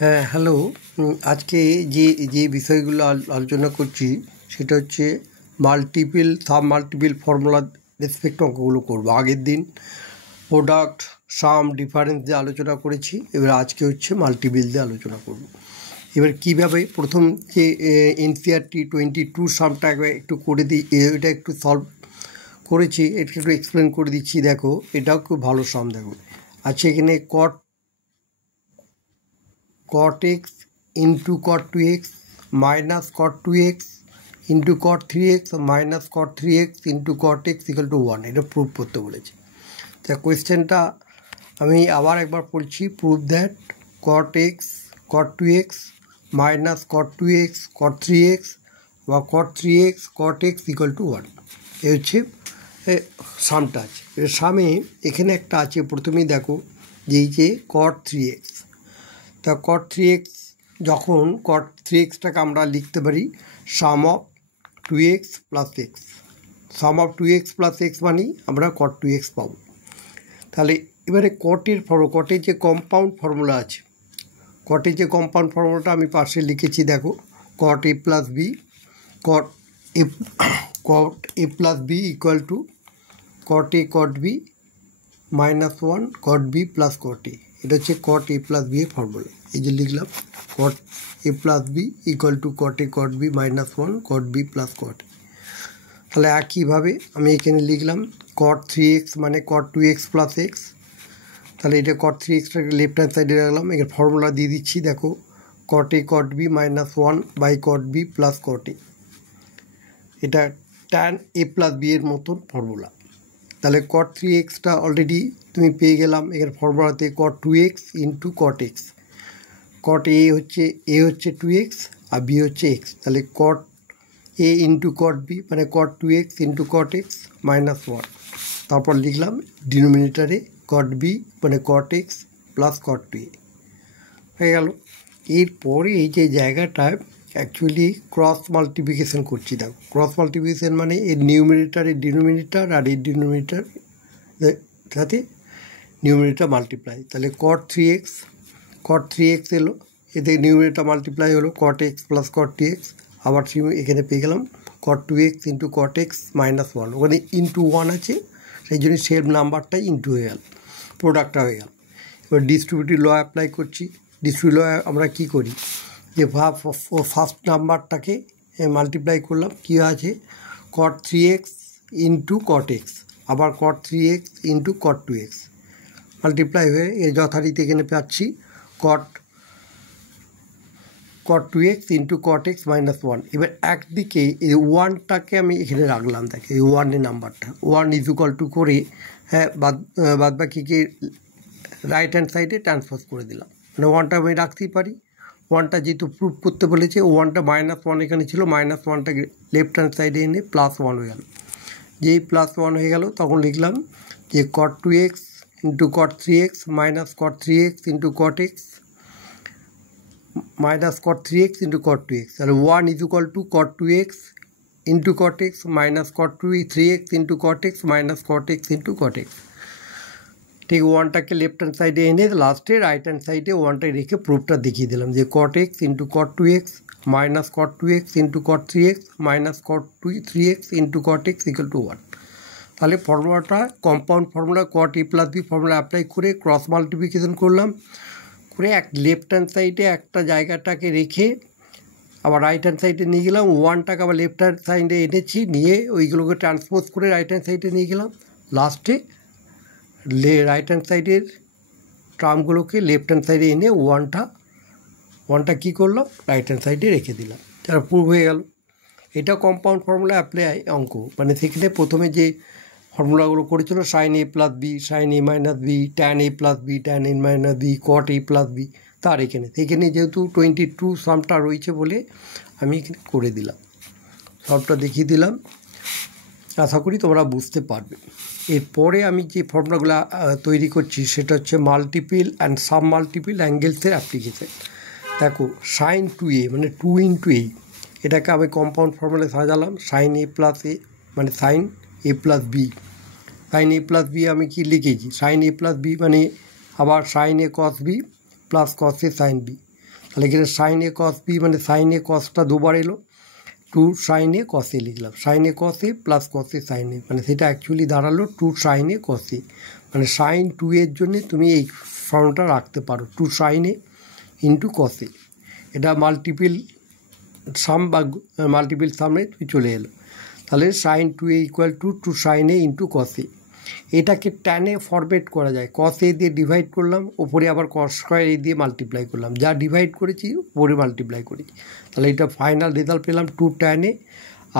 হ্যাঁ, হ্যালো। আজকে যে যে বিষয়গুলো আলোচনা করছি সেটা হচ্ছে মাল্টিপল মাল্টিপল ফর্মুলা রেসপেক্ট অঙ্কগুলো করবো। আগের দিন প্রোডাক্ট সাম ডিফারেন্স দিয়ে আলোচনা করেছি, এবার আজকে হচ্ছে মাল্টিপল দিয়ে আলোচনা করব। এবার কীভাবে প্রথম যে এনসিআরটি 22 সামটা একটু করে দিই, এটা একটু সলভ করেছি, এটা একটু এক্সপ্লেন করে দিচ্ছি। দেখো, এটাও খুব ভালো সাম। দেখো আচ্ছা, এখানে cot x into cot 2x minus cot 2x into cot 3x minus cot 3x into cot x equal to 1, এটা প্রুভ করতে বলেছে। তা কোয়েশ্চেনটা আমি আবার একবার পড়ছি। Prove that cot x cot 2x minus cot 2x cot 3x বা cot 3x cot x equal to 1, এ হচ্ছে সামটা আছে। এর সামে এখানে একটা আছে, প্রথমেই দেখো যে এই যে cot 3x, তা cot 3x, যখন cot 3xটাকে আমরা লিখতে পারি sum of 2x plus x. Sum of 2x plus x মানেই আমরা cot 2x পাবো। তাহলে এবারে কটের যে কম্পাউন্ড ফর্মুলা আছে, কটের যে কম্পাউন্ড ফর্মুলাটা আমি পাশে লিখেছি। দেখো, cot a plus b cot a plus b equal to cot a cot b minus 1 cot b plus cot a। এটা হচ্ছে cot a প্লাস বি এর ফর্মুলা। এই যে লিখলাম cot a plus b equal to cot a cot b minus 1 cot b plus cot a। তাহলে একইভাবে আমি এখানে লিখলাম cot 3x মানে cot 2x প্লাস এক্স। তাহলে এটা cot 3xটাকে লেফট হ্যান্ড সাইডে রাখলাম, এর ফর্মুলা দিয়ে দিচ্ছি। দেখো, cot a cot b minus 1 by cot b plus cot a, এটা tan a প্লাস বি এর মতন ফর্মুলা। তাহলে cot 3xটা অলরেডি তুমি পেয়ে গেলাম এর ফর্মুলাতে, cot 2x into cot x। cot a হচ্ছে 2x আর b হচ্ছে x। তাহলে cot a into cot b মানে cot 2x into cot x minus 1। তারপর লিখলাম ডিনোমিনেটারে cot b মানে cot x plus cot 2a হয়ে গেল। এরপরে এই যে জায়গাটায় অ্যাকচুয়ালি ক্রস মাল্টিপ্লিকেশন করছি। দেখো, ক্রস মাল্টিপ্লিকেশন মানে এর নিউমিনেটারের ডিনোমিনেটার আর এর ডিনোমিনেটার সাথে নিউমিনেটার মাল্টিপ্লাই। তাহলে cot 3x এলো, এতে নিউমিনেটার মাল্টিপ্লাই হলো cot x plus cot 2x। আবার এখানে পেয়ে গেলাম cot 2x into cot x minus 1, ওখানে ইন্টু 1 আছে, সেই জন্য সেম নাম্বারটাই ইন্টু হয়ে গেল, প্রোডাক্টটা হয়ে গেল। এবার ডিস্ট্রিবিউটিভ ল অ্যাপ্লাই করছি। ডিস্ট্রিবিউটিভ ল আমরা কী করি, যে ফার্স্ট নাম্বারটাকে মাল্টিপ্লাই করলাম, কী আছে cot 3x into cot x, আবার cot 3x into cot 2x multiply হয়ে এর যথারীতি এখানে পাচ্ছি cot 2x into cot x minus 1। এবার একদিকে এই 1টাকে আমি এখানে রাখলাম। দেখে এই 1 নাম্বারটা 1 ইজ ইকুয়াল টু করে, হ্যাঁ, বাদ বাকিকে রাইট হ্যান্ড সাইডে ট্রান্সফার করে দিলাম। মানে 1টা আমি রাখতেই পারি। 1টা যেহেতু প্রুভ করতে বলেছে, 1টা মাইনাস 1 এখানে ছিল, মাইনাস 1টাকে লেফট হ্যান্ড সাইডে এনে প্লাস 1 হয়ে গেল। যেই প্লাস 1 হয়ে গেল তখন লিখলাম যে cot 2x into cot 3x minus cot 3x into cot x minus cot 3x into cot 2x। তাহলে 1 is equal to cot 2x into cot x minus cot 3x into cot x minus cot x into cot x। ঠিক 1টাকে left hand সাইডে এনে লাস্টে right hand সাইডে 1টাই রেখে প্রুফটা দেখিয়ে দিলাম যে cot x into cot 2x minus cot 2x into cot 3x minus cot 3x into cot x equal to 1। তাহলে ফর্মুলাটা compound formula cot a plus b formula apply করে ক্রস মাল্টিপ্লিকেশন করলাম, করে লেফট হ্যান্ড সাইডে একটা জায়গাটাকে রেখে আবার রাইট হ্যান্ড সাইডে নিয়ে গেলাম। 1টাকে আবার লেফট হ্যান্ড সাইডে এনেছি, নিয়ে ওইগুলোকে ট্রান্সপোজ করে রাইট হ্যান্ড সাইডে নিয়ে গেলাম। লাস্টে রাইট হ্যান্ড সাইডের টার্মগুলোকে লেফট হ্যান্ড সাইডে এনে 1টা কী করলাম, রাইট হ্যান্ড সাইডে রেখে দিলাম। তারা প্রুভ হয়ে গেল। এটা কম্পাউন্ড ফর্মুলা অ্যাপ্লাই অঙ্ক, মানে সেখানে প্রথমে যে ফর্মুলাগুলো করেছিল sine a plus b, sine a minus b, tan A plus B, tan A minus b, cot a plus b, তার এখানে যেহেতু 22 সামটা রয়েছে বলে আমি এখানে করে দিলাম, সবটা দেখিয়ে দিলাম। আশা করি তোমরা বুঝতে পারবে। এরপরে আমি যে ফর্মুলাগুলো তৈরি করছি সেটা হচ্ছে মাল্টিপল অ্যান্ড সাব মাল্টিপল অ্যাঙ্গেলসের অ্যাপ্লিকেশন। দেখো, সাইন 2a মানে 2 ইন্টু a, এটাকে আমি কম্পাউন্ড ফর্মুলায় সাজালাম। সাইন এ প্লাস এ মানে sine a plus b. Sine a plus b আমি কি লিখেছি, সাইন এ প্লাস বি মানে আবার sine A cos B plus cos a sine b. তাহলে এখানে সাইন এ কস বি মানে সাইন এ কসটা দুবার এলো, টু সাইন এ কস এ লিখলাম, sign A cos A plus cos a sign a, মানে সেটা অ্যাকচুয়ালি দাঁড়ালো টু সাইন এ কস এ। মানে সাইন টু এর জন্যে তুমি এই ফর্মটা রাখতে পারো, two sine a into cos এ। এটা মাল্টিপল সাম বা মাল্টিপল সামে তুমি চলে এলো। তাহলে sine two a equal to two sine a into cos a. এটাকে ট্যানে ফরমেট করা যায়, কস এ দিয়ে ডিভাইড করলাম, ওপরে আবার কস স্কোয়ার এ দিয়ে মাল্টিপ্লাই করলাম, যা ডিভাইড করেছি ওপরে মাল্টিপ্লাই করেছি। তাহলে এটা ফাইনাল রেজাল্ট পেলাম টু ট্যান এ,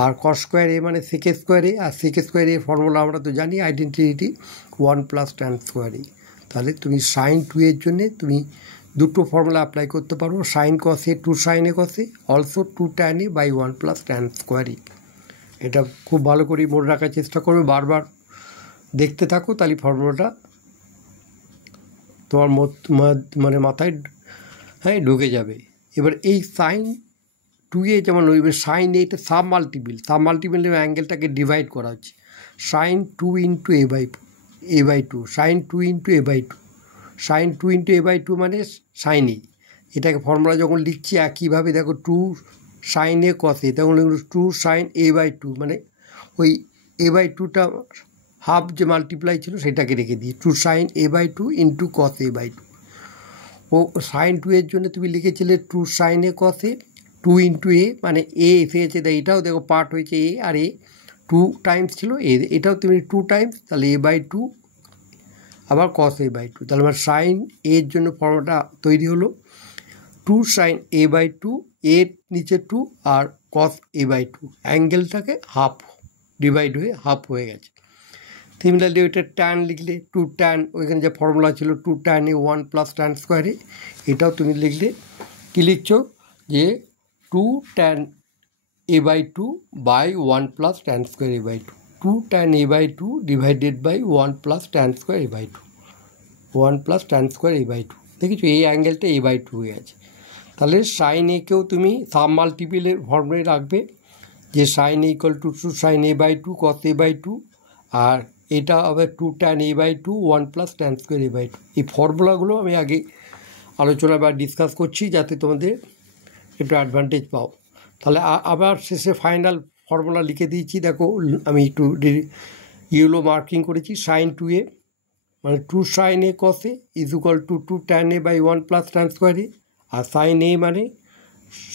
আর কস স্কোয়ার এ মানে সেকে স্কোয়ার এ, আর সেকে স্কোয়ার এর ফর্মুলা আমরা তো জানি identity one plus tan square এ। তাহলে তুমি সাইন টু এর জন্যে তুমি দুটো ফর্মুলা অ্যাপ্লাই করতে পারো, sine cos a two sine A cos a, also two tan A by one plus tan square a. এটা খুব ভালো করে মনে রাখার চেষ্টা করবে, বারবার দেখতে থাকো, তাহলে ফর্মুলাটা তোমার মানে মাথায় হ্যাঁ ঢুকে যাবে। এবার এই সাইন টু এ যেমন সাইন এটা সাব মাল্টিপল অ্যাঙ্গেলটাকে ডিভাইড করা হচ্ছে, sine two into a by two, sine two into a by two, sine two into a by two মানে সাইন এ। এটাকে ফর্মুলা যখন লিখছি একইভাবে দেখো two sine A cos a, তখন two sine A by two, মানে ওই a by টুটা হাফ যে মাল্টিপ্লাই ছিল সেটাকে রেখে দিই, two sine A by two into cos A by two. ও সাইন টু এর জন্য তুমি লিখেছিলে two sine A cos a, two into a মানে এ এসে গেছে, তাই এটাও দেখো পার্ট হয়েছে এ, আর এ টু টাইমস ছিল এ, এটাও তুমি টু টাইমস, তাহলে এ বাই টু আবার কস এ বাই টু। তাহলে আমার সাইন এর জন্য ফর্মুলাটা তৈরি হলো two sine A by two, এর নিচে টু আর কস এ বাই টু, অ্যাঙ্গেলটাকে হাফ ডিভাইড হয়ে হাফ হয়ে গেছে। সিমিলারলি ওইটা ট্যান লিখলে টু ট্যান, ওইখানে যে ফর্মুলা ছিল two tan a one plus tan স্কোয়ারে, এটাও তুমি লিখলে কী লিখছো যে two tan A by two by one plus tan square A by two, two tan A by two divided by one plus tan square A by two, one plus tan square A by two. দেখেছো এই অ্যাঙ্গেলটা A by two হয়ে আছে। তাহলে sign একেও তুমি sub মাল্টিপলের ফর্মে রাখবে, যে sine A equal to two sine A by two cos A by two, আর এটা হবে two tan A by two one plus tan square A by two. এই ফর্মুলাগুলো আমি আগে আলোচনা বা ডিসকাস করছি যাতে তোমাদের একটু অ্যাডভান্টেজ পাও। তাহলে আবার শেষে ফাইনাল ফর্মুলা লিখে দিয়েছি, দেখো আমি একটু ইয়েলো মার্কিং করেছি, সাইন টু এ মানে two sine A cos a is equal to two tan A by one plus tan square a, আর সাইন এ মানে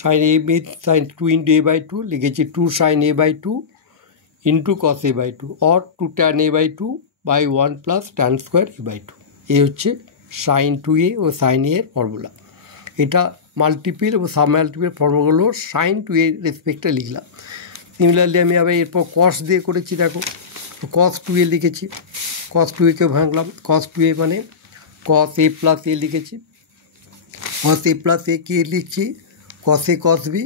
sine a with sine two into a by two লিখেছি two sine A by two into cos A by two, or two tan A by two by one plus tan square A by two. এই হচ্ছে sine two এ ও sign এর formula. এটা multiple ও sub multiple ফর্মুলাগুলো sign two এর রেসপেক্টে লিখলাম। Similarly আমি আবার এরপর কস দিয়ে করেছি, দেখো কস টু এ লিখেছি, কস টু একে ভাঙলাম, কস টু এ মানে কস এ প্লাস এ লিখেছি, কস এ প্লাস এ কি লিখছি কস এ কস বি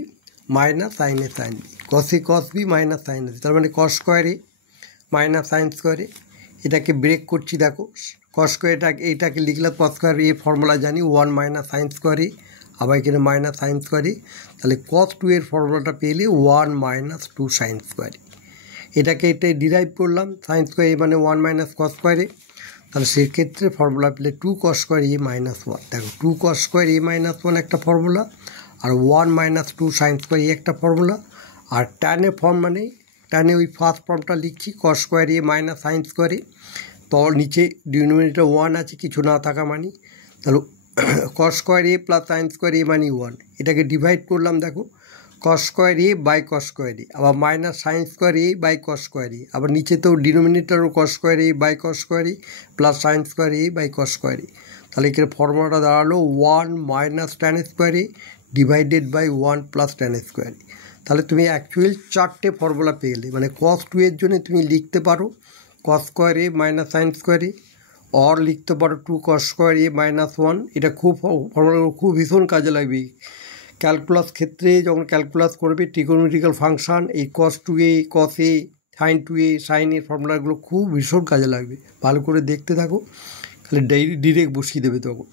মাইনাস সাইন এ সাইন বি, কস এ কস বি মাইনাস সাইন এ, তার মানে কস স্কোয়ারে মাইনাস সাইন স্কোয়ারে। এটাকে ব্রেক করছি, দেখো কস স্কোয়ার এটাকে লিখলাম কস স্কোয়ার এ ফর্মুলা জানি ওয়ান মাইনাস সাইন স্কোয়ারে, আবার এখানে মাইনাস সাইন স্কোয়ারে, তাহলে কস টু এর ফর্মুলাটা পেলে ওয়ান মাইনাস টু সাইন স্কোয়ারে। এটাকে ডিরাইভ করলাম সাইন স্কোয়ার এ মানে ওয়ান মাইনাস কস স্কোয়ারে, তাহলে সেক্ষেত্রে ফর্মুলা পেলে two cos square A minus one. দেখো two cos square A minus one একটা ফর্মুলা, আর one minus two sine square A একটা ফর্মুলা, আর ট্যানে ফর্ম মানে ট্যানে ওই ফার্স্ট ফর্মটা লিখছি cos square A minus sine স্কোয়ারে, তো নিচে ডিনোমিনেটর ওয়ান আছে কিছু না থাকা মানে, তাহলে cos square A plus sine square এ মানে ওয়ান, এটাকে ডিভাইড করলাম, দেখো cos square A by cos square A, আবার minus sine square A by cos square A, আবার নিচে তো ডিনোমিনেটরও cos square A by cos square A plus sine square A by cos square এ। তাহলে এখানে ফর্মুলাটা দাঁড়ালো one minus tan square A divided by one plus tan square এ। তাহলে তুমি অ্যাকচুয়াল চারটে ফর্মুলা পেয়ে গেলে, মানে কস টু এর জন্য তুমি লিখতে পারো কস square A minus sine square A, or লিখতে পারো two cos square A minus one. এটা খুব ফর্মুলাগুলো খুব ভীষণ কাজে লাগবে ক্যালকুলাস ক্ষেত্রে, যখন ক্যালকুলাস করবে ট্রিগোনোমেট্রিক্যাল ফাংশান, এই কস two A cos a sign two A sign এর ফর্মুলাগুলো খুব ভীষণ কাজে লাগবে, ভালো করে দেখতে থাকো, খালি ডিরেক্ট বসিয়ে দেবে তখন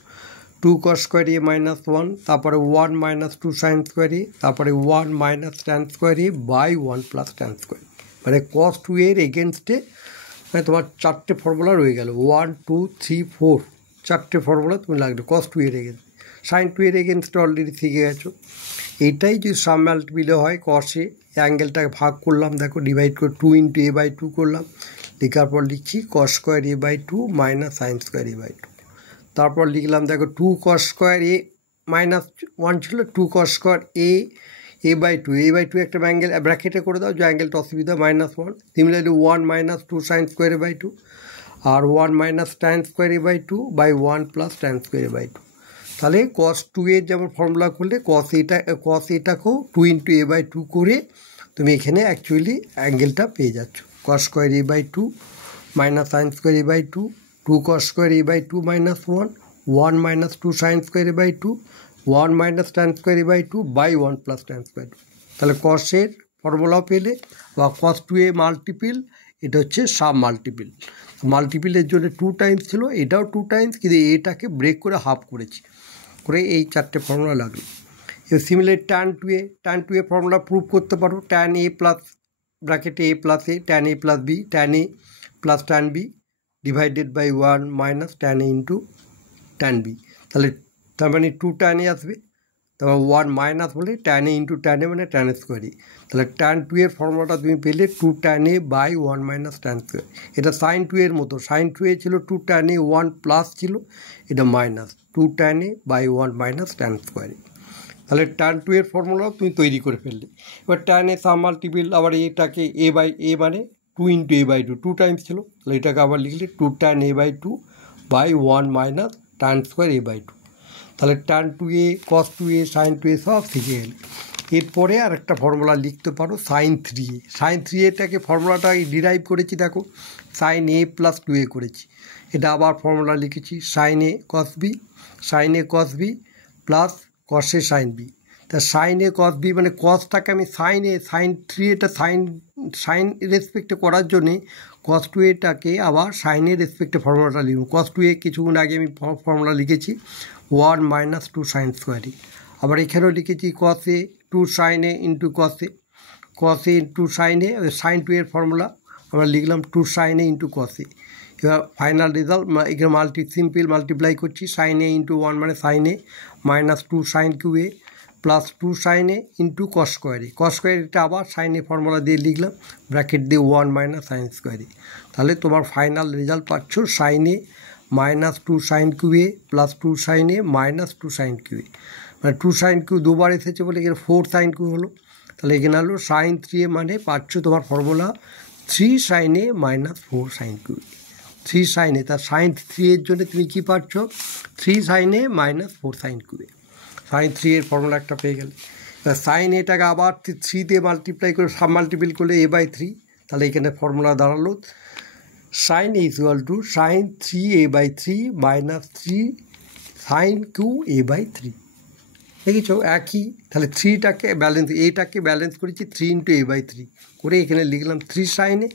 two cos square A minus one, তারপরে one minus two sine square A, তারপরে one minus tan square A by one plus tan square, মানে কস টু এর এগেনস্টে মানে তোমার চারটে ফর্মুলা রয়ে গেল, ওয়ান টু থ্রি ফোর, চারটে ফর্মুলা তুমি লাগবে কস টু এর এগেনস্ট। সাইন টু এর এগেনস্টে অলরেডি শিখে গেছো। এইটাই যদি সাম মাল্টিপিলে হয় কসে অ্যাঙ্গেলটাকে ভাগ করলাম, দেখো ডিভাইড করে 2 ইন্টু এ বাই 2 করলাম, লেখার পর লিখছি cos square A by 2 minus sine square A by 2। তারপর লিখলাম দেখো 2 কস স্কোয়ার এ মাইনাস 1 ছিল, 2 cos square A by 2, a by 2 একটা অ্যাঙ্গেল ব্র্যাকেটে করে দাও যে অ্যাঙ্গেলটা অসুবিধা, -1। Similarly 1 minus 2 sine square A by 2 আর 1 minus tan square A by 2 by 1 plus tan square A by 2। তাহলে কস 2 এর যেমন ফর্মুলা করলে কস এটাকেও 2 ইন্টু এ বাই 2 করে তুমি এখানে অ্যাকচুয়ালি অ্যাঙ্গেলটা পেয়ে যাচ্ছ। Cos square A by 2 minus sine square A by 2, 2 cos square A by 2 minus 1, 1 minus 2 sine square A by 2, 1 minus tan square A by 2 by 1 plus tan square. তাহলে কসের ফর্মুলাও পেলে, বা কস 2 এ মাল্টিপিল, এটা হচ্ছে সাব মাল্টিপিল। মাল্টিপিলের জন্য 2 Times ছিল, এটাও 2 Times, কিন্তু এটাকে ব্রেক করে হাফ করেছি, করে এই 4টে ফর্মুলা লাগলো। এবার similar tan two A formula prove করতে পারো, ট্যান এ প্লাস ব্র্যাকেটে A plus A, tan A plus B, tan A plus tan B divided by 1 minus tan A into tan B. তাহলে তার মানে 2 ট্যান এ আসবে, তারপর 1 মাইনাস হলে tan A into tan A মানে ট্যান স্কোয়ার এ। তাহলে tan 2 এর ফর্মুলাটা তুমি পেলে 2 tan A by 1 minus tan square. এটা সাইন 2 এর মতো, সাইন 2 এ ছিল 2 ট্যান এ 1 প্লাস ছিল, এটা minus 2 tan A by 1 minus tan square এ। তাহলে ট্যান 2 এর ফর্মুলাও তুমি তৈরি করে ফেললে। এবার ট্যান এ সাম মাল্টিপিল, আবার এটাকে এ বাই এ মানে 2 ইন্টু এ বাই 2, 2 টাইমস ছিল, তাহলে এটাকে আবার লিখলে 2 tan A by 2 by 1 minus tan square A by 2। তাহলে ট্যান 2 এ, কস 2 এ, সাইন 2 এ সব শিখে গেলে। এরপরে আর একটা ফর্মুলা লিখতে পারো সাইন 3 এ। সাইন 3 এটাকে ফর্মুলাটা ডিরাইভ করেছি, দেখো সাইন এ প্লাস 2 এ করেছি, এটা আবার ফর্মুলা লিখেছি সাইন এ কস বি, সাইন এ কস বি প্লাস কসে সাইন বি। তা সাইন এ কস বি মানে কসটাকে আমি সাইন 3 এটা সাইন রেসপেক্টে করার জন্যে কস 2 এটাকে আবার সাইনের রেসপেক্টে ফর্মুলাটা লিখব। কস 2 এ কিছুক্ষণ আগে আমি ফর্মুলা লিখেছি 1 মাইনাস 2 সাইন স্কোয়ার এ। আবার এখানেও লিখেছি কস এ 2 sign a into cos A, cos A into sign A, sign 2 এর ফর্মুলা আমরা লিখলাম 2 সাইন এ ইন্টু কস এ। এবার ফাইনাল রেজাল্ট এখানে সিম্পল মাল্টিপ্লাই করছি, সাইন এ ইন্টু 1 মানে sine a minus 2 sign cube A plus 2 sign a into cos square A. Cos square এটা আবার sine এ formula দিয়ে লিখলাম, ব্র্যাকেট দিয়ে 1 মাইনাস সাইন স্কোয়ার এ। তাহলে তোমার ফাইনাল রেজাল্ট পাচ্ছ sign a minus 2 sign cube A plus 2 sign a minus 2 sign cube এ। মানে 2 sign Q দুবার এসেছে বলে এখানে 4 সাইন কিউ হলো। তাহলে এখানে হলো সাইন 3 এ মানে পাচ্ছ তোমার formula 3 sine a minus 4 sign cube A. 3 sine এ, তার সাইন 3 এর জন্য তুমি কী পাচ্ছ 3 sine a minus 4 sign cube A. Sign 3 এর ফর্মুলা একটা পেয়ে গেলে। এবার সাইন এটাকে আবার 3 দিয়ে মাল্টিপ্লাই করে সাব মাল্টিপিল করলে এ বাই 3। তাহলে এখানে ফর্মুলা দাঁড়ালো sine A equal to sine 3 A by 3 minus 3 sine cube A by 3। দেখেছো একই। তাহলে 3টাকে ব্যালেন্স, এটাকে ব্যালেন্স করেছি 3 ইন্টু এ বাই 3 করে এখানে লিখলাম 3 সাইনে,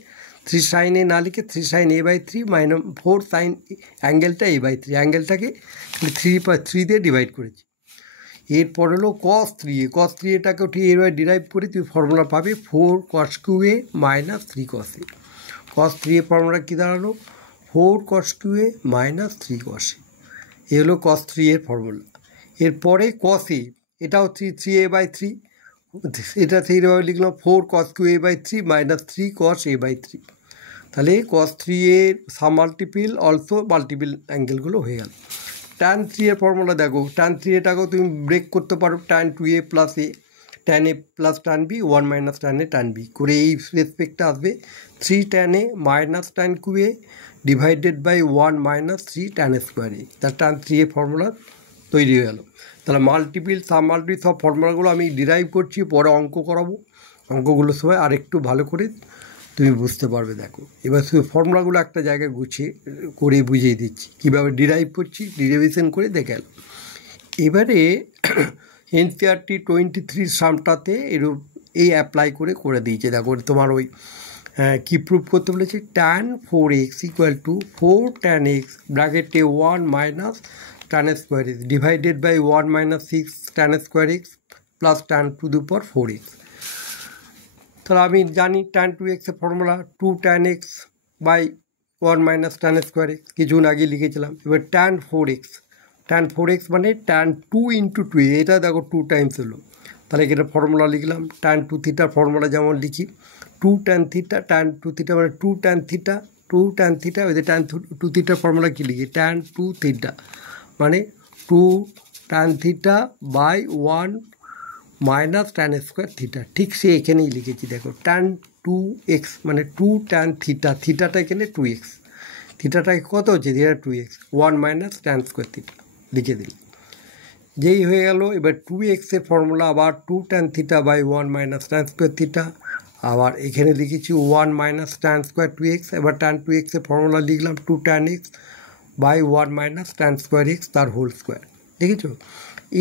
3 সাইনে না লিখে 3 sine A by 3 minus 4 sine অ্যাঙ্গেলটা এ বাই 3, অ্যাঙ্গেলটাকে 3 দিয়ে ডিভাইড করেছি। এরপর হলো কস 3 এ, কস 3 এটাকেও ঠিক এইভাবে ডিরাইভ করে তুমি ফর্মুলা পাবে 4 কস কিউ এ মাইনাস 3 কস এ। কস 3 এ ফর্মুলা কী দাঁড়ালো 4 কস কিউ এ মাইনাস 3 কস এ। এ হলো কস 3 এর ফর্মুলা। এরপরে কস এ, এটাও 3 এ বাই 3, এটা সেইভাবে লিখলাম 4 cos cube A by 3 minus 3 cos A by 3। তাহলে কস 3 এর সাম মাল্টিপিল অলসো মাল্টিপিল অ্যাঙ্গেলগুলো হয়ে গেল। ট্যান 3 এর ফর্মুলা দেখো, ট্যান 3 এটাকেও তুমি ব্রেক করতে পারো, tan 2 A plus A, tan A plus tan B 1 minus tan A tan B করে এই রেসপেক্টটা আসবে 3 tan A minus tan cube A divided by 1 minus 3 tan square A. তার ট্যান 3 এর ফর্মুলা তৈরি হয়ে গেল। তাহলে মাল্টিপিল সাব মাল্টিপিল সব ফর্মুলাগুলো আমি ডিরাইভ করছি, পরে অঙ্ক করাবো, অঙ্কগুলোর সময় আর একটু ভালো করে তুমি বুঝতে পারবে। দেখো এবার শুধু ফর্মুলাগুলো একটা জায়গায় গুছিয়ে করে বুঝিয়ে দিচ্ছি কীভাবে ডিরাইভ করছি, ডিরাইভেশন করে দেখে গেল। এবারে এনসিইআরটি 23 সামটাতে এরূপ এই অ্যাপ্লাই করে দিয়েছে। দেখো তোমার ওই কী প্রুভ করতে বলেছে tan 4x equal to 4 tan x ব্র্যাকেটে 1 minus tan square x divided by 1 minus 6 tan square x plus tan to the power 4x। তাহলে আমি জানি ট্যান 2x এর formula 2 tan x by 1 minus tan square x, কিছুক্ষণ আগে লিখেছিলাম। এবার tan 4x, tan 4x মানে ট্যান 2 ইন্টু 2, এটা দেখো 2 টাইমস হলো, তাহলে এখানে ফর্মুলা লিখলাম ট্যান 2 থিটার ফর্মুলা যেমন লিখি 2 ট্যান থিটা, ট্যান 2 থিটা মানে 2 ট্যান থিটা, 2 ট্যান থিটা, ওই যে ট্যান 2 থিটার ফর্মুলা কী লিখি ট্যান 2 থিটা মানে 2 tan theta by 1 minus tan square theta. ঠিক সে এখানেই লিখেছি দেখো ট্যান 2x মানে 2 ট্যান থিটা, থিটাটা এখানে 2x, থিটাটা কত হচ্ছে theta 2x, 1 minus tan square theta লিখে দিল, যেই হয়ে গেল। এবার 2x এর ফর্মুলা আবার 2 tan theta by 1 minus tan square theta, আবার এখানে লিখেছি 1 মাইনাস ট্যান স্কোয়ার 2x, এবার ট্যান 2x এর ফর্মুলা লিখলাম 2 tan x by 1 minus tan square x তার হোল স্কোয়ার, দেখেছো।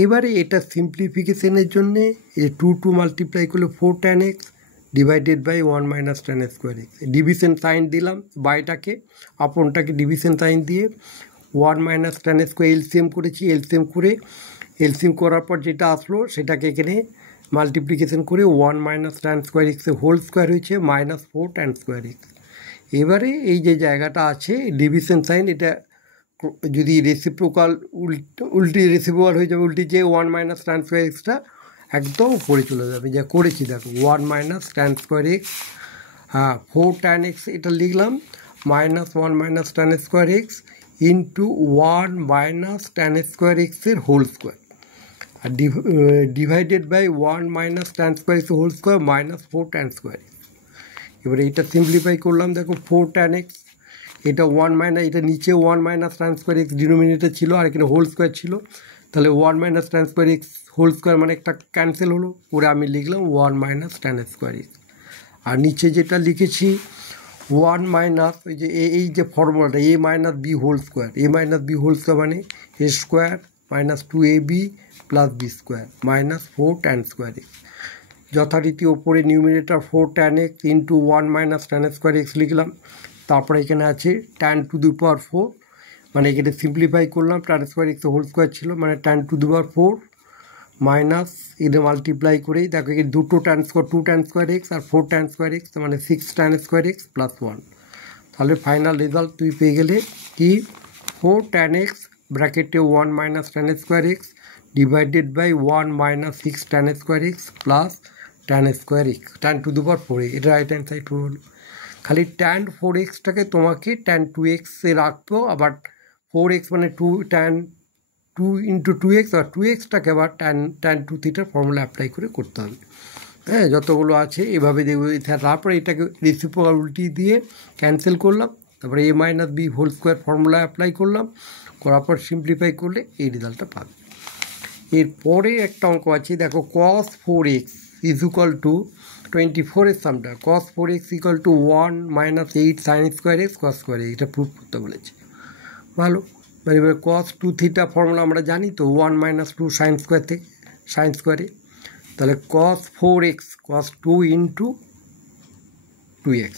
এবারে এটা সিম্পলিফিকেশনের জন্যে এই 2 মাল্টিপ্লাই করলে 4 tan x divided by 1 minus tan square x, division sign দিলাম, বাইটাকে আপনটাকে ডিভিশন সাইন দিয়ে 1 মাইনাস ট্যান স্কোয়ার এলসিএম করেছি, এলসিএম করার পর যেটা আসলো সেটাকে এখানে মাল্টিপ্লিকেশন করে 1 মাইনাস ট্যান স্কোয়ার এক্সের হোল স্কোয়ার হয়েছে মাইনাস 4 ট্যান স্কোয়ার এক্স। এবারে এই যে জায়গাটা আছে ডিভিশন সাইন, এটা যদি রেসিপ্রোকাল উল্টি রেসিপ্রোকাল হয়ে যাবে, উল্টি যে 1 মাইনাস ট্যান স্কোয়ার এক্সটা একদম উপরে চলে যাবে, যা করেছি দেখো 1 মাইনাস ট্যান স্কোয়ার এক্স, হ্যাঁ 4 ট্যান এক্স এটা লিখলাম minus 1 minus tan square x into 1 minus tan square এক্সের হোল স্কোয়ার, আর divided by 1 minus tan square x whole square minus 4 tan square x. এবারে এটা সিম্পলিফাই করলাম দেখো 4 ট্যান এক্স, এটা 1 মাইনাস, এটা নিচে 1 minus tan square x denominator ছিল আর এখানে হোল স্কোয়ার ছিল, তাহলে 1 minus tan square x whole square মানে একটা ক্যান্সেল হলো, পরে আমি লিখলাম 1 মাইনাস ট্যান স্কোয়ার এক্স। আর নিচে যেটা লিখেছি 1 মাইনাস ওই যে এই যে ফর্মুলাটা A minus B whole square, A minus B whole square মানে A square minus 2ab plus B square minus 4 tan square x, যথারীতি ওপরে numerator 4 tan x into 1 minus tan square x লিখলাম, তারপরে এখানে আছে ট্যান টু দি পাওয়ার 4 মানে এখানে simplify করলাম tan square x whole square ছিল মানে tan to the power 4 minus এদের মাল্টিপ্লাই করেই দেখো এখানে দুটো tan square 2 tan square x আর 4 ট্যান স্কোয়ার এক্স মানে 6 ট্যান স্কোয়ার এক্স প্লাস 1, তাহলে ফাইনাল রেজাল্ট তুই পেয়ে গেলে কি 4 ট্যান এক্স ব্র্যাকেটে 1 minus tan square x divided by 1 minus 6 tan square x plus tan square x tan to the power 4, এটা right hand side হলো। খালি ট্যান 4x-টাকে তোমাকে ট্যান 2x-এ রাখবো, আবার 4x মানে 2 ট্যান 2 ইন্টু 2x, আর 2x-টাকে আবার ট্যান 2 থিটার ফর্মুলা অ্যাপ্লাই করে করতে হবে, হ্যাঁ যতগুলো আছে এভাবে দেখবো। তারপরে এটাকে রেসিপ্রোকাল উল্টি দিয়ে ক্যান্সেল করলাম, তারপরে A minus B whole square formula apply করলাম, করার পর সিম্পলিফাই করলে এই রেজাল্টটা পাবে। এরপরে একটা অঙ্ক আছে দেখো cos 4x is equal to 24-এর সামটা cos 4x equal to 1 minus 8 sine square x cos square x, এটা প্রুফ করতে বলেছে। ভালো, মানে এবার cos 2 থিটা ফর্মুলা আমরা জানি তো 1 মাইনাস 2 সাইন স্কোয়ার থেকে সাইন স্কোয়ারে, তাহলে cos 4x cos 2 into 2x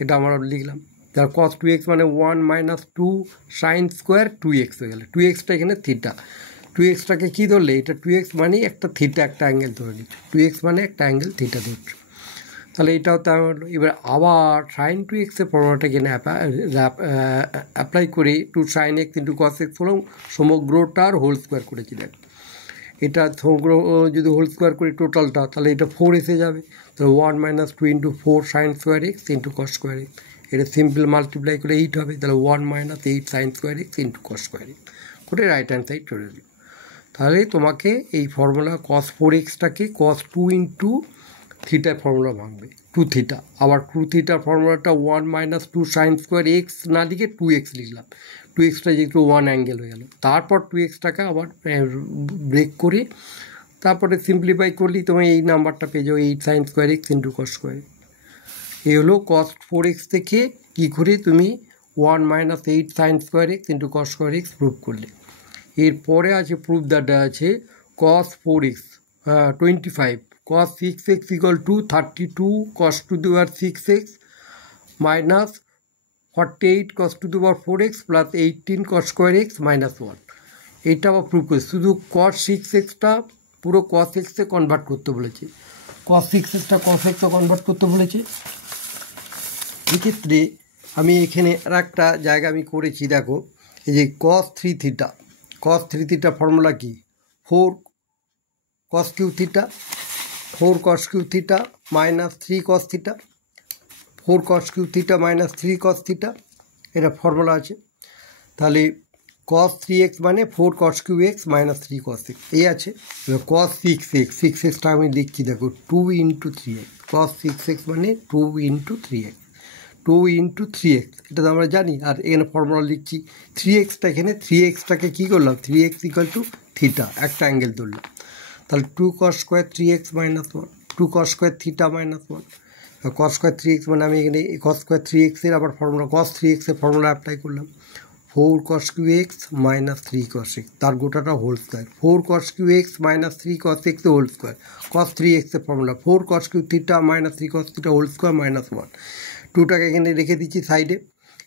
এটা আমরা লিখলাম, তার cos 2x মানে 1 মাইনাস 2 সাইন স্কোয়ার 2x হয়ে গেলে, 2x-টা এখানে থিটা, 2x-টাকে কী ধরলে এটা 2x মানে একটা থিটা একটা অ্যাঙ্গেল ধরে নিচ্ছে, 2x মানে একটা অ্যাঙ্গেল থিটা ধরছে, তাহলে এটাও তা হলো। এবার আবার সাইন 2x-এর ফর্মুলাটা এখানে অ্যাপ্লাই করে 2 sine x into cos x হলো সমগ্রটার হোল স্কোয়ার করেছি দেখ, এটা সমগ্র যদি হোল স্কোয়ার করি টোটালটা তাহলে এটা 4 এসে যাবে, তাহলে 1 minus 2 into 4 sign square x into কস স্কোয়ার এক্স, এটা সিম্পল মাল্টিপ্লাই করে 8 হবে, তাহলে 1 minus 8 sine square x into কস স্কোয়ার এক্স করে রাইট হ্যান্ড সাইড চলে দিল। তাহলে তোমাকে এই ফর্মুলা cos 4x-টাকে cos 2 ইন্টু থিটার ফর্মুলা ভাঙবে 2 থিটা, আবার 2 থিটার ফর্মুলাটা 1 মাইনাস 2 সাইন স্কোয়ার এক্স না লিখে 2x লিখলাম, 2x-টা যেহেতু 1 অ্যাঙ্গেল হয়ে গেল, তারপর 2x-টাকে আবার ব্রেক করে তারপরে সিম্পলিফাই করলেই তোমার এই নাম্বারটা পেয়ে যাও 8 sine square x into cos square. এই হলো cos 4x থেকে কী করে তুমি 1 minus 8 sine square x into কস স্কোয়ার এক্স প্রুভ করলে। এরপরে আছে প্রুফ দ্যাটটা আছে cos 4x 25 cos 6x equal to 32 cos two the power 6x minus 48 cos two the power 4x plus 18 cos square x minus 1, এইটা আবার proof করে শুধু cos 6x-টা পুরো cos x-এ convert করতে বলেছে, cos 6x-টা cos x-এ কনভার্ট করতে বলেছে। এক্ষেত্রে আমি এখানে আর একটা জায়গা আমি করেছি দেখো, এই যে cos 3 theta cos three theta formula কি, 4 cos cube theta, 4 cos cube theta minus 3 cos theta, 4 cos cube theta minus 3 cos theta, এটা ফর্মুলা আছে। তাহলে কস 3x মানে 4 cos cube x minus 3 cos x এই আছে। এবার কস 6x, 6xটা আমি লিখছি দেখো 2 ইন্টু 3x, কস 6x মানে 2 ইন্টু 3x, 2 ইন্টু 3x এটা তো আমরা জানি। আর এখানে ফর্মুলা লিখছি 3xটা, এখানে 3xটাকে কী করলাম, 3x ইকুয়াল টু থিটা, একটা অ্যাঙ্গেল ধরলাম। তাহলে 2 cos square 3x minus 1, 2 cos square theta minus 1, কস স্কোয়ার 3x মানে আমি এখানে কস স্কোয়ার 3x-এর আবার ফর্মুলা, কস 3x-এর ফর্মুলা অ্যাপ্লাই করলাম, 4 cos cube x minus 3 cos x, তার গোটাটা whole square, 4 cos cube x minus 3 cos x whole square, কস 3x-এর formula 4 cos cube theta minus 3 cos theta whole square minus 1, 2টাকে এখানে রেখে দিচ্ছি সাইডে।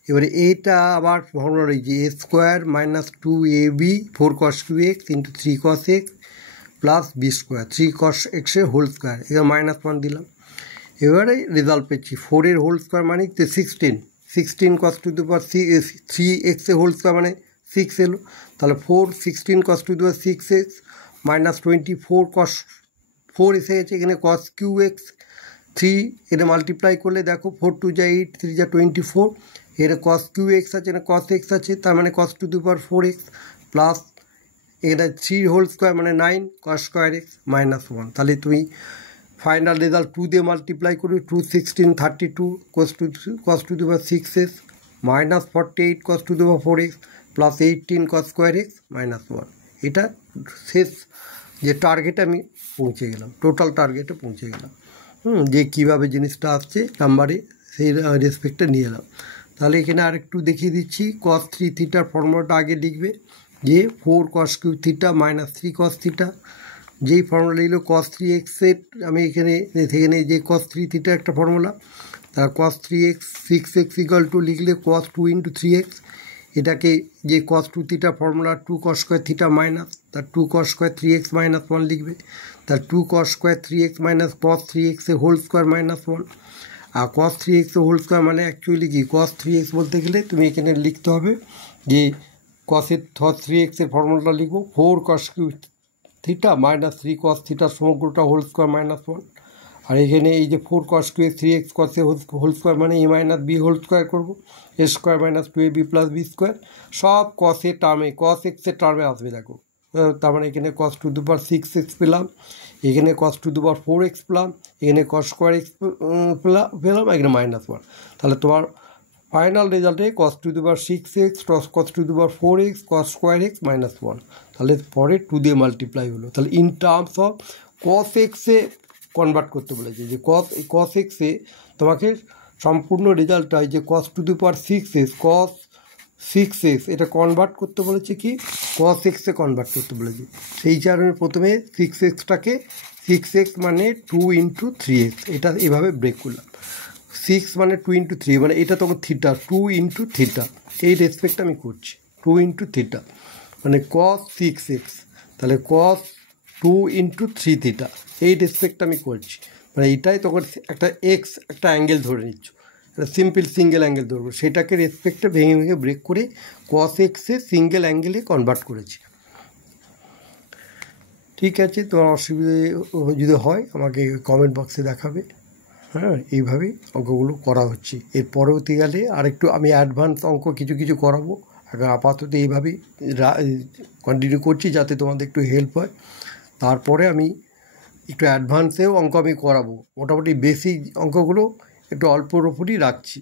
এবারে এইটা আবার ফর্মুলা রয়েছে A square minus 2ab 4 cos cube x into 3 cos x plus B square, 3 cos এক্সের হোল স্কোয়ার, এবার মাইনাস 1 দিলাম। এবারে রেজাল্ট পেয়েছি 4-এর হোল স্কোয়ার মানে 16 কস টু দি পাওয়ার 3x-এর হোল স্কোয়ার মানে 6 এলো। তাহলে 16 cos to the power 6x minus 24 কস 4 এসে গেছে, এখানে কস কিউ এক্স 3 এটা মাল্টিপ্লাই করলে দেখো 4 2 যা 8, 3 যা 24, এর কস কিউ এক্স আছে, না কস এক্স আছে, তার মানে cos to the power 4x plus এটা 3 হোল স্কোয়ার মানে 9 কস স্কোয়ার এক্স মাইনাস 1। তাহলে তুমি ফাইনাল রেজাল্ট 2 দিয়ে মাল্টিপ্লাই করবে, 2 16 32 cos to the power 6x minus 48 cos to the power 4x plus 18 cos square x minus 1। এটা শেষ যে টার্গেটে আমি পৌঁছে গেলাম, টোটাল টার্গেটে পৌঁছে গেলাম। যে কীভাবে জিনিসটা আসছে নাম্বারে সেই রেসপেক্টে নিয়ে এলাম। তাহলে এখানে আরেকটু দেখিয়ে দিচ্ছি, কস 3 থিটার ফর্মুলাটা আগে লিখবে যে 4 cos cube theta minus 3 cos থিটা, যেই ফর্মুলা লিখলো কস 3x-এর আমি এখানে যে কস 3 থিটা একটা ফর্মুলা, তার কস 3x 6x ইকুয়াল টু লিখলে কস 2 ইন্টু 3x, এটাকে যে কস 2 theta formula 2 cos square theta minus তার 2 কস স্কোয়ার 3x মাইনাস 1 লিখবে, তার 2 cos square 3x minus cos 3x-এর হোল স্কোয়ার মাইনাস 1। আর কস 3x-এর হোল স্কোয়ার মানে অ্যাকচুয়ালি কি কস 3x বলতে গেলে তুমি এখানে লিখতে হবে যে কসের 3x-এর ফর্মুলাটা লিখবো 4 cos cube theta minus 3 cos থিটার সমগ্রটা হোল স্কোয়ার মাইনাস 1। আর এখানে এই যে 4 কস কিউ 3x কসে হোল স্কোয়ার মানে A minus B whole square করবো, A square minus 2ab plus B square, সব কসের টার্মে কস এক্সের টার্মে আসবে দেখো। তার মানে এখানে কস টু দি পাওয়ার 6x পেলাম, এখানে কস টু দি পাওয়ার 4x পেলাম, এখানে কস স্কোয়ার এক্স পেলাম, এখানে মাইনাস 1। তাহলে তোমার ফাইনাল রেজাল্টে cos to the power 6x cos to the power 4x cos square x minus 1, তাহলে পরে 2 দিয়ে মাল্টিপ্লাই হলো। তাহলে ইন টার্মস অফ কস এক্সে কনভার্ট করতে বলেছে, যে কস এক্সে তোমাকে সম্পূর্ণ রেজাল্টটা হয় যে কস to the power 6x cos 6x এটা কনভার্ট করতে বলেছে কি কস এক্সে কনভার্ট করতে বলেছে। সেই কারণে প্রথমে 6xটাকে 6x মানে 2 ইন্টু 3x এটা এভাবে ব্রেক করলাম, 6 মানে 2 ইন্টু 3 মানে এটা তখন থিটা 2 ইন্টু থিটা, এই রেসপেক্ট আমি করছি 2 ইন্টু থিটা মানে কস 6x, তাহলে কস 2 ইন্টু 3 থিটা এই রেসপেক্ট আমি করছি, মানে এইটাই তখন একটা এক্স একটা অ্যাঙ্গেল ধরে নিচ্ছ, একটা সিম্পল সিঙ্গেল অ্যাঙ্গেল ধরবো, সেটাকে রেসপেক্টে ভেঙে ভেঙে ব্রেক করে কস এক্সে সিঙ্গেল অ্যাঙ্গেলে কনভার্ট করেছি। ঠিক আছে, তোমার অসুবিধে যদি হয় আমাকে কমেন্ট বক্সে দেখাবে। হ্যাঁ, এইভাবেই অঙ্কগুলো করা হচ্ছে। এর পরবর্তীকালে আরেকটু আমি অ্যাডভান্স অঙ্ক কিছু করাবো, এখন আপাতত এইভাবেই কন্টিনিউ করছি যাতে তোমাদের একটু হেল্প হয়। তারপরে আমি একটু অ্যাডভান্সেও অঙ্ক আমি করাবো, মোটামুটি বেসিক অঙ্কগুলো একটু অল্পর ওপরই রাখছি।